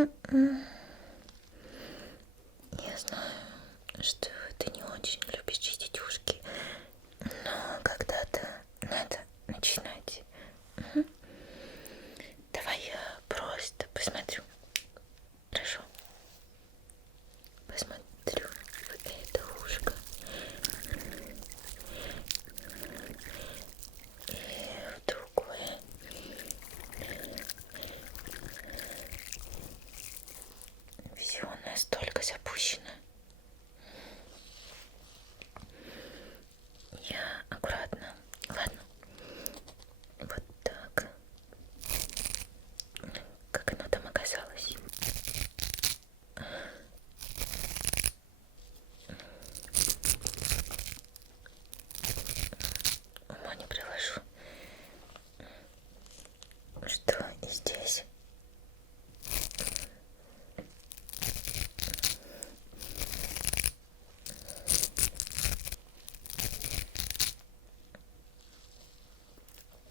Я знаю, что ты не очень любишь чистить ушки, но когда-то надо начинать. Давай я просто посмотрю. Хорошо. Посмотрю в это ушко. И в другое. Все настолько запущено. Я аккуратно. Ладно. Вот так. Как оно там оказалось? Ума не приложу. Что и здесь?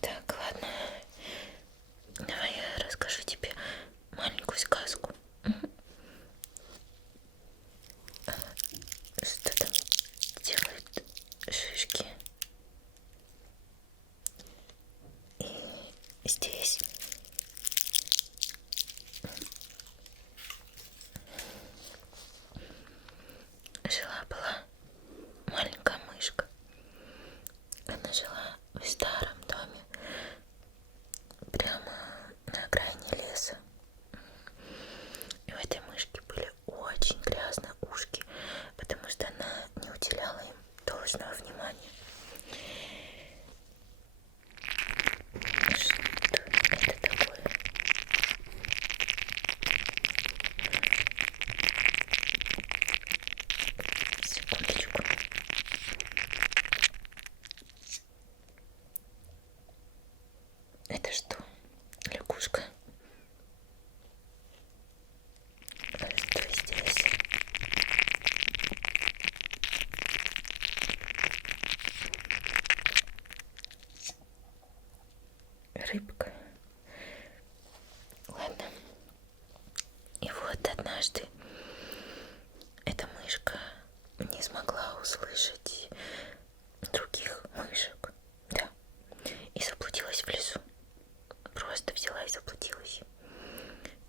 Так, ладно. Давай я расскажу тебе маленькую сказку. Что там делают шишки? И здесь жила-была маленькая мышка. Она жила в старом доме, прямо на окраине леса. И у этой мышки были очень грязные ушки, потому что она не уделяла им должного внимания. Что это такое? Секундочку. Это что? Лягушка? А что здесь? Рыбка. Ладно. И вот однажды эта мышка не смогла услышать других мышек. Да. И заблудилась в лесу. Просто взяла и заблудилась.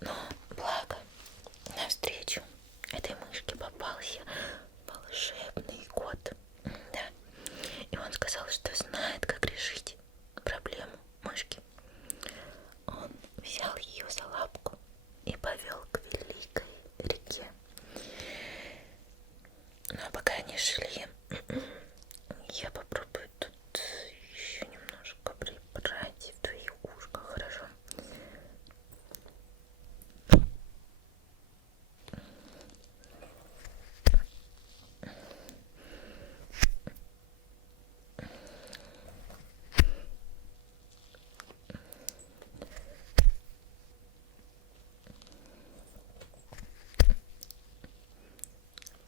Но благо навстречу этой мышке попался волшебный кот. Да. И он сказал, что знает, как решить проблему мышки. Он взял ее за лапку и повел к великой реке. Но пока они шли, я попробую тут еще немножко прибрать в твоих ушках, хорошо?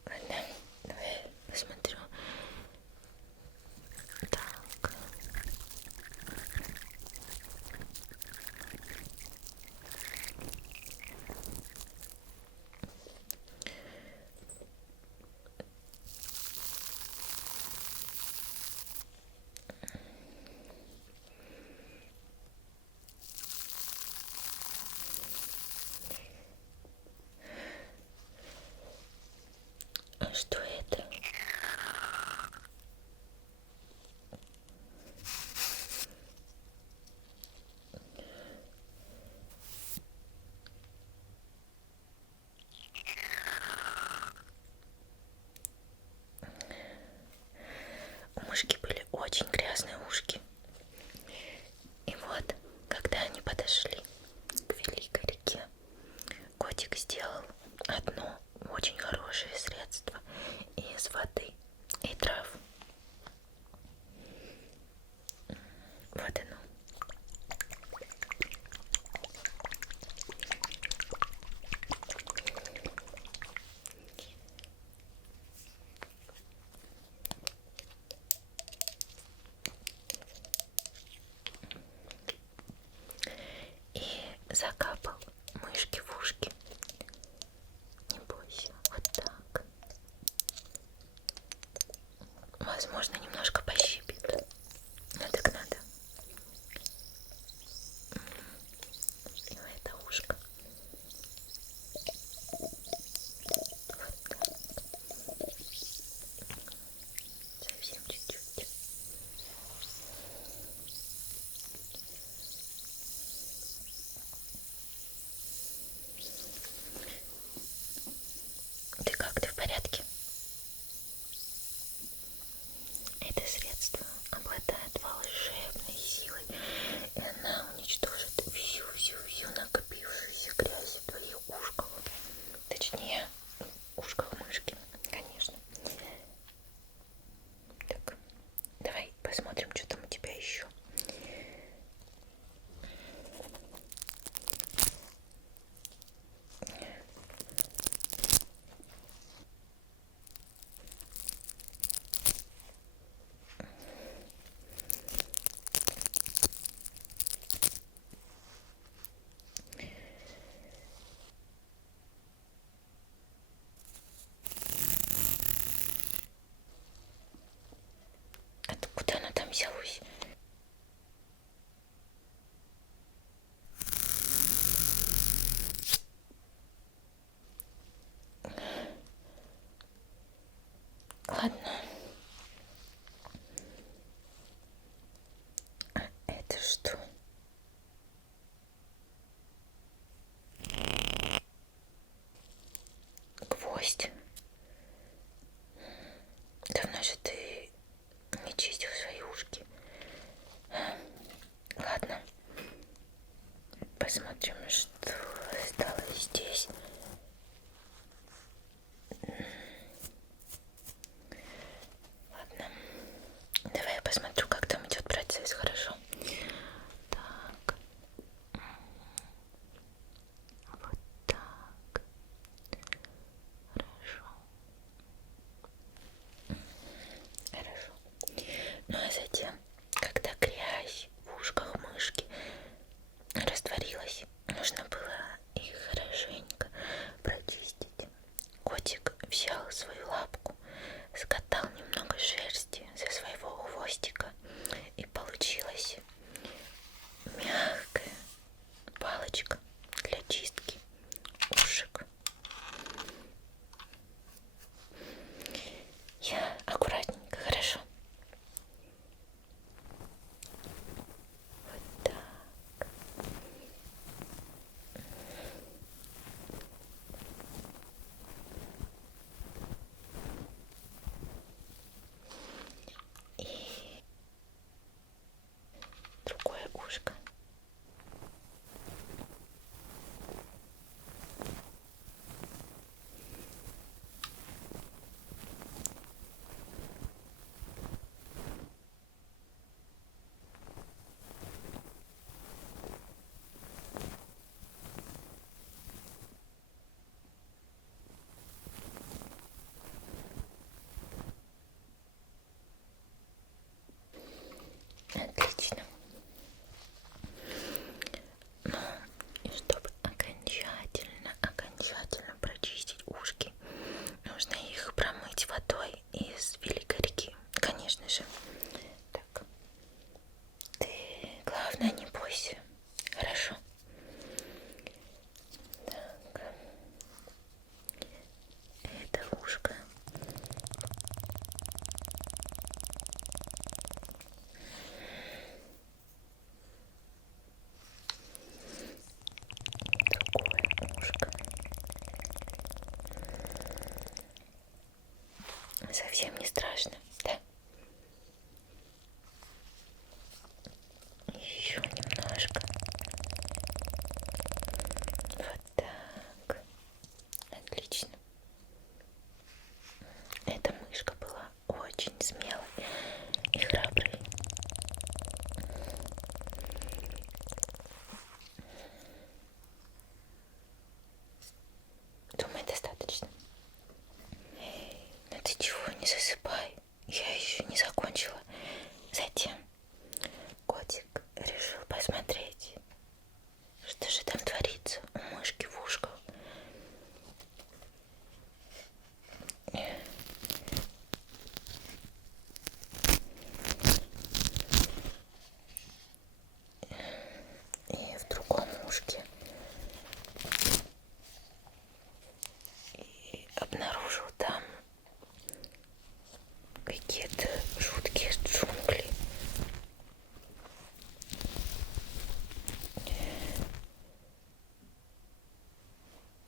Ладно, давай посмотрю. Так. А что это? У мышки были очень грязные ушки. И вот, когда они подошли к великой реке, котик сделал одно очень хорошее средство кость. Давно же ты не чистил свои ушки. Ладно. Посмотрим, что осталось здесь. Ладно. Давай я посмотрю, как там идет процесс, хорошо? Так. Вот так. Хорошо. Хорошо. Ну а затем, когда грязь в ушках мышки растворилась, нужно было их хорошенько прочистить. Котик взял свою лапку, скатал немного шерсти со своего хвостика, и получилась мягкая палочка для чистки ушек. Я аккуратненько, хорошо? Вот так. И другое ушко. Отлично. Ну, и чтобы окончательно прочистить ушки, нужно их промыть водой из великой реки. Конечно же. Так. Ты, главное, не бойся. Хорошо? Так. Это ушко. Другое ушко. Совсем не страшно, да? Еще немножко. Вот так. Отлично. Эта мышка была очень смелой и храброй. Думаю, достаточно. Ну ты чего, не засыпай. Я еще не закончила. Затем котик решил посмотреть, что же там творится у мышки в ушках. И в другом ушке. И обнаружил там какие-то жуткие джунгли.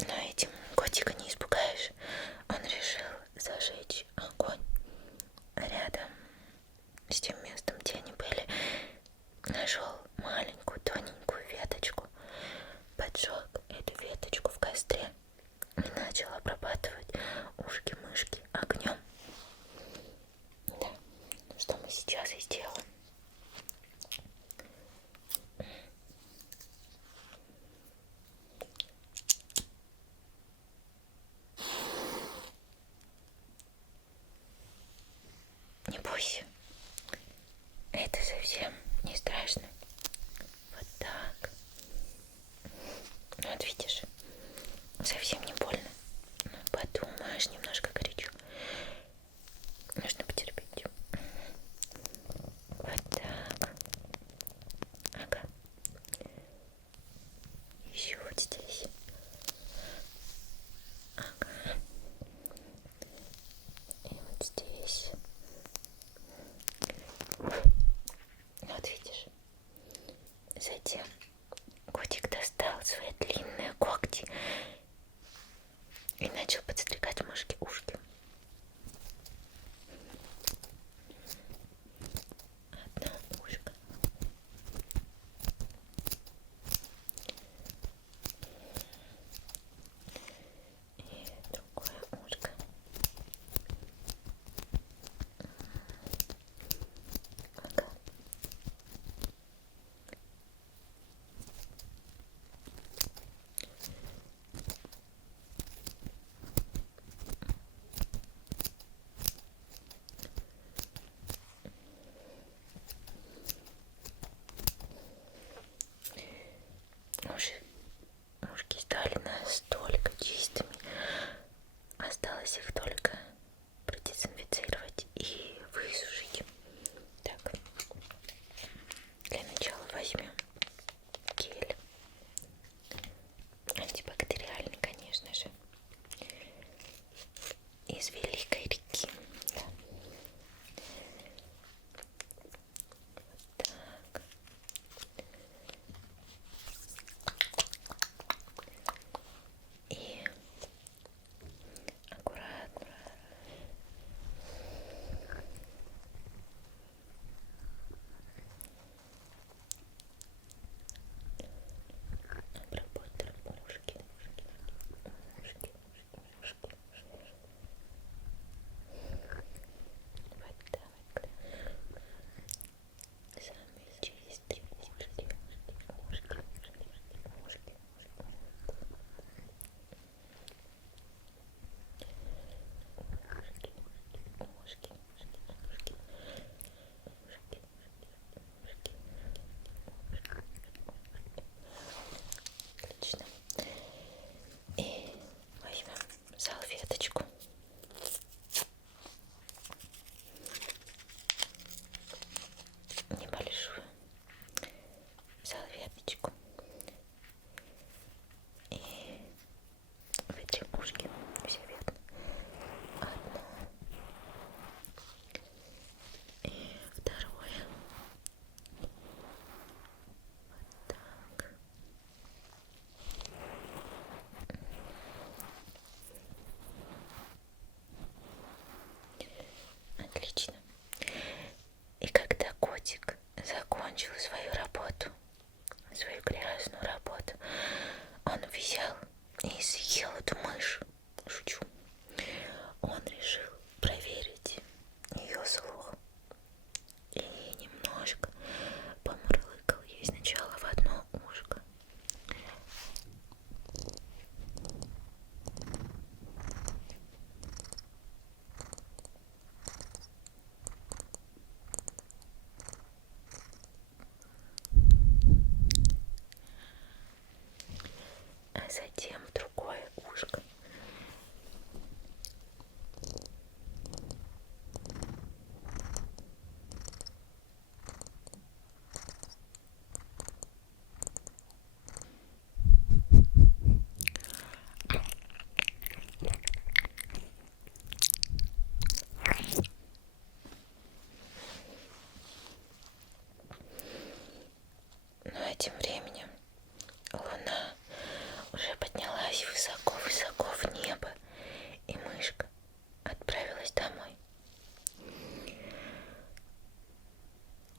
Но этим котика не испугаешь. Он решил зажечь огонь рядом с тем местом, где они были. Нашел маленькую тоненькую веточку, поджег эту веточку в костре и начал обрабатывать ушки мышки огнем. Да, что мы сейчас и сделаем. Не бойся, это совсем не страшно. Вот так. Вот видишь, совсем не больно. Ну, подумаешь, немножко горячо. Нужно потерпеть. Вот так. Ага. Еще вот здесь. Ага. И вот здесь. Вот видишь. Затем котик достал свои длинные когти и начал подстригать мышку. закончил свою работу, свою грязную работу, он взял и съел эту мышь. Шучу. Он решил проверить ее слух и немножко помурлыкал ей сначала в одно ушко. А затем в другое ушко. Ну а тем временем луна уже поднялась высоко-высоко в небо, и мышка отправилась домой.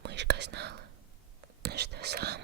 Мышка знала, что самое